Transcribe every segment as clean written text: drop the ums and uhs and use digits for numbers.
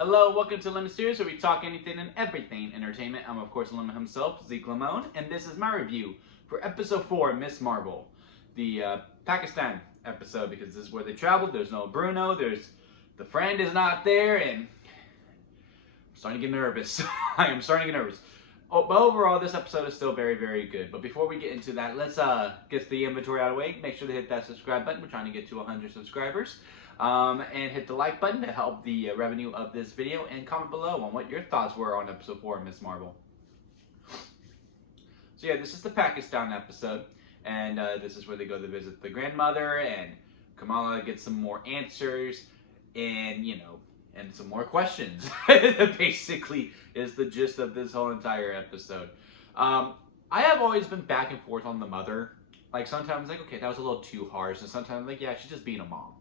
Hello, welcome to Lemon Series, where we talk anything and everything entertainment. I'm, of course, Lemon himself, Zeke Lemon, and this is my review for Episode 4, Miss Marvel, the Pakistan episode, because this is where they traveled. There's no Bruno, the friend is not there, and I'm starting to get nervous. I am starting to get nervous. But overall, this episode is still very, very good. But before we get into that, let's get the inventory out of the way. Make sure to hit that subscribe button. We're trying to get to 100 subscribers. And hit the like button to help the revenue of this video. And comment below on what your thoughts were on Episode 4 of Miss Marvel. So yeah, this is the Pakistan episode. And this is where they go to visit the grandmother. And Kamala gets some more answers. And, and some more questions. Basically is the gist of this whole entire episode. I have always been back and forth on the mother. Like sometimes like, okay, that was a little too harsh. And sometimes like, yeah, she's just being a mom.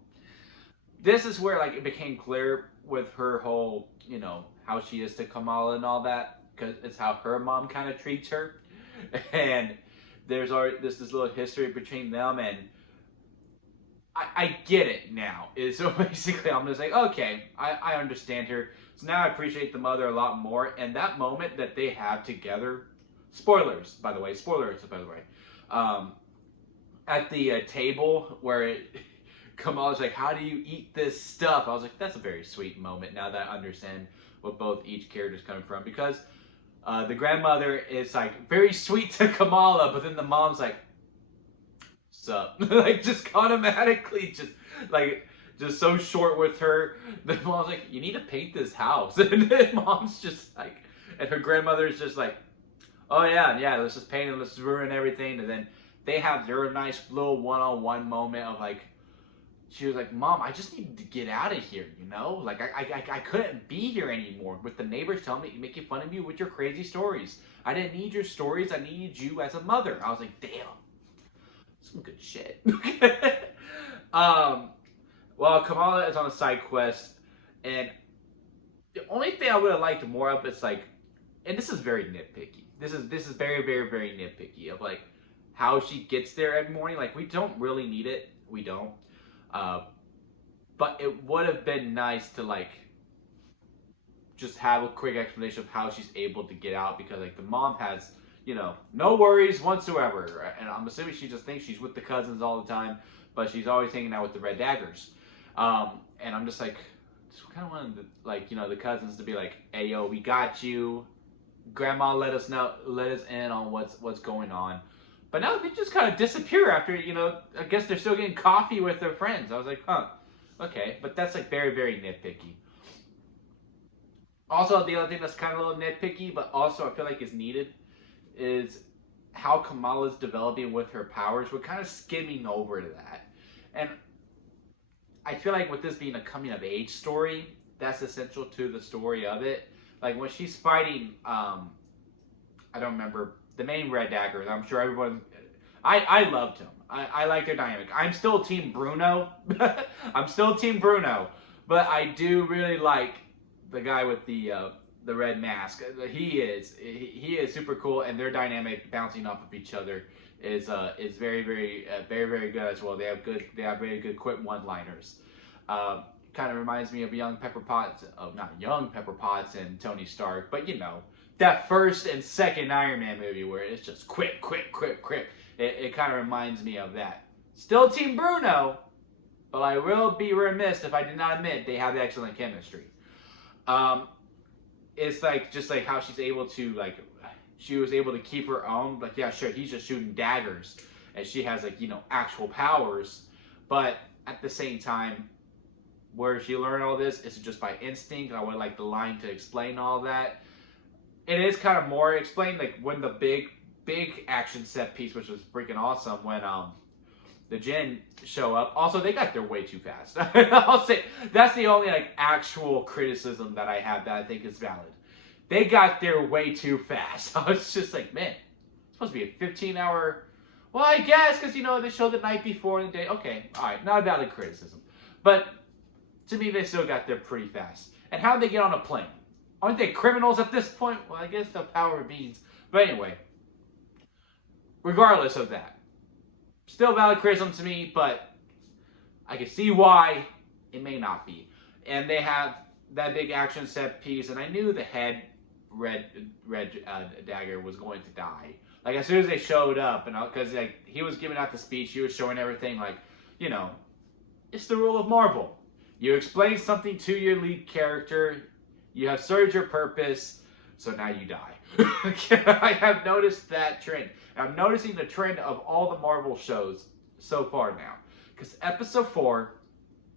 This is where like it became clear with her whole, how she is to Kamal and all that. Because it's how her mom kind of treats her. And there's already this little history between them, and I get it now. So basically, I'm just like, okay, I understand her. So now I appreciate the mother a lot more. And that moment that they have together, spoilers, by the way, at the table where Kamal is like, how do you eat this stuff? I was like, that's a very sweet moment now that I understand what both each character is coming from. Because the grandmother is like very sweet to Kamala, but then the mom's like, sup? Like just automatically just so short with her. The mom's like, you need to paint this house. And then mom's just like, and her grandmother's just like, oh yeah, let's just paint it, let's ruin everything. And then they have their nice little one-on-one moment of like, she was like, Mom, I just need to get out of here, Like, I couldn't be here anymore with the neighbors telling me, making fun of you with your crazy stories. I didn't need your stories. I needed you as a mother. I was like, damn. Some good shit. Well, Kamala is on a side quest, and the only thing I would have liked more of is like, and this is very nitpicky. This is very, very, very nitpicky of like how she gets there every morning. Like, we don't really need it. We don't. But it would have been nice to like just have a quick explanation of how she's able to get out, because like the mom has, no worries whatsoever. And I'm assuming she just thinks she's with the cousins all the time, but she's always hanging out with the red daggers. And I'm just like, just kind of wanted the, like, the cousins to be like, hey yo, we got you. Grandma let us in on what's going on. But now they just kind of disappear after, I guess they're still getting coffee with their friends. I was like, huh, okay. But that's like very, very nitpicky. Also, the other thing that's kind of a little nitpicky, but also I feel like is needed, is how Kamala's developing with her powers. We're kind of skimming over to that. And I feel like with this being a coming of age story, that's essential to the story of it. Like when she's fighting, I don't remember, the main Red Dagger, I'm sure everyone, I loved him. I like their dynamic. I'm still Team Bruno. I'm still Team Bruno. But I do really like the guy with the red mask. He is super cool, and their dynamic bouncing off of each other is very, very, very good as well. They have very good quick one-liners. Kind of reminds me of young Pepper Potts, not young Pepper Potts and Tony Stark, but that first and second Iron Man movie where it's just quick. It kind of reminds me of that. Still Team Bruno, but I will be remiss if I did not admit they have excellent chemistry. It's like just like how she's able to she was able to keep her own. Like, yeah, sure, he's just shooting daggers, and she has like actual powers, but at the same time, where she learned all this is just by instinct. I would like the line to explain all that. It is kind of more explained like when the big action set piece, which was freaking awesome, when the Jinn show up. Also, they got there way too fast. I'll say that's the only like actual criticism that I have that I think is valid. They got there way too fast. I was just like, man, it's supposed to be a 15-hour. Well, I guess because they showed the night before and the day. Okay, all right, not a valid criticism, but to me, they still got there pretty fast. And how did they get on a plane? Aren't they criminals at this point? Well, I guess the power of beans. But anyway, regardless of that, still valid criticism to me, but I can see why it may not be. And they have that big action set piece, and I knew the head red Dagger was going to die. Like, as soon as they showed up, and because like he was giving out the speech, he was showing everything. Like, you know, it's the rule of Marvel. You explain something to your lead character, you have served your purpose, so now you die. I have noticed that trend. I'm noticing the trend of all the Marvel shows so far now, because episode 4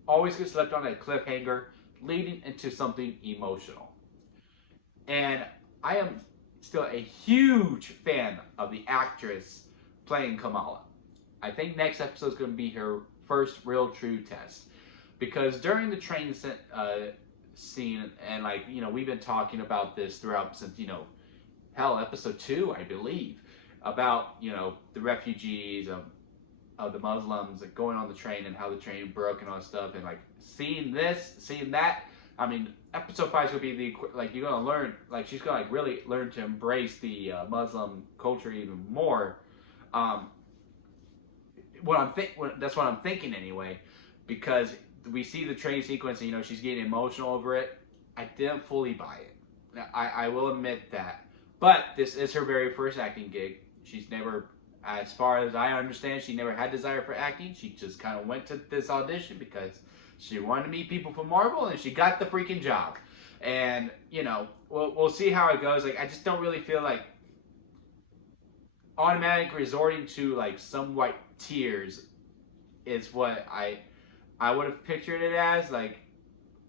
always gets left on a cliffhanger, leading into something emotional. And I am still a huge fan of the actress playing Kamala. I think next episode is going to be her first real true test. Because during the train scene, and like, you know, we've been talking about this throughout since, you know, hell, episode 2, I believe, about, you know, the refugees of the Muslims like, going on the train and how the train broke and all that stuff. And like seeing this, seeing that, I mean, episode 5 is going to be the, like, you're going to learn, like, she's going to, like, really learn to embrace the Muslim culture even more. That's what I'm thinking anyway, because we see the train sequence and, you know, she's getting emotional over it. I didn't fully buy it. I will admit that. But this is her very first acting gig. She's never, as far as I understand, she never had desire for acting. She just kind of went to this audition because she wanted to meet people from Marvel, and she got the freaking job. And, you know, we'll see how it goes. Like, I just don't really feel like automatic resorting to, like, some white tears is what I would have pictured it as. Like,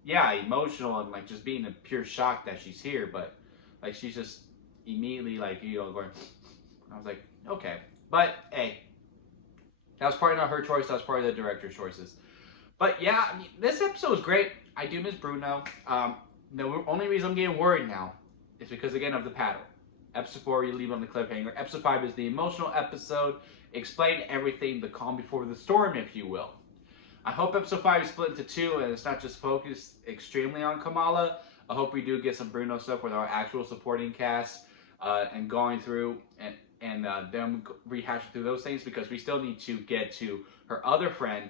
yeah, emotional and, like, just being in pure shock that she's here. But, like, she's just immediately, like, you know, going, I was like, okay. But, hey, that was probably not her choice. That was probably the director's choices. But yeah, I mean, this episode was great. I do miss Bruno. The only reason I'm getting worried now is because, again, of the paddle. Episode 4, you leave on the cliffhanger. Episode 5 is the emotional episode. Explain everything, the calm before the storm, if you will. I hope episode 5 is split into 2 and it's not just focused extremely on Kamala. I hope we do get some Bruno stuff with our actual supporting cast and going through and them rehashing through those things, because we still need to get to her other friend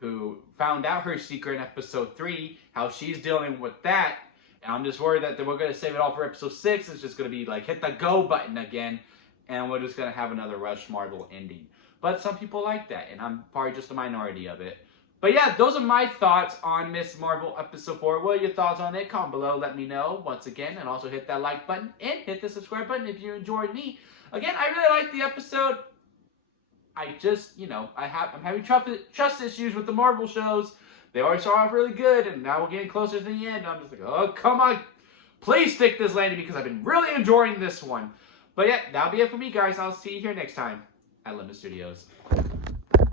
who found out her secret in episode 3, how she's dealing with that. And I'm just worried that we're going to save it all for episode 6. It's just going to be like, hit the go button again, and we're just going to have another Rush Marvel ending. But some people like that, and I'm probably just a minority of it. But yeah, those are my thoughts on Miss Marvel episode 4. What are your thoughts on it? Comment below, let me know once again, and also hit that like button and hit the subscribe button if you enjoyed me. Again, I really liked the episode. I just, you know, I'm having trust issues with the Marvel shows. They always start off really good, and now we're getting closer to the end. I'm just like, oh, come on. Please stick this landing, because I've been really enjoying this one. But yeah, that'll be it for me, guys. I'll see you here next time at Limit Studios.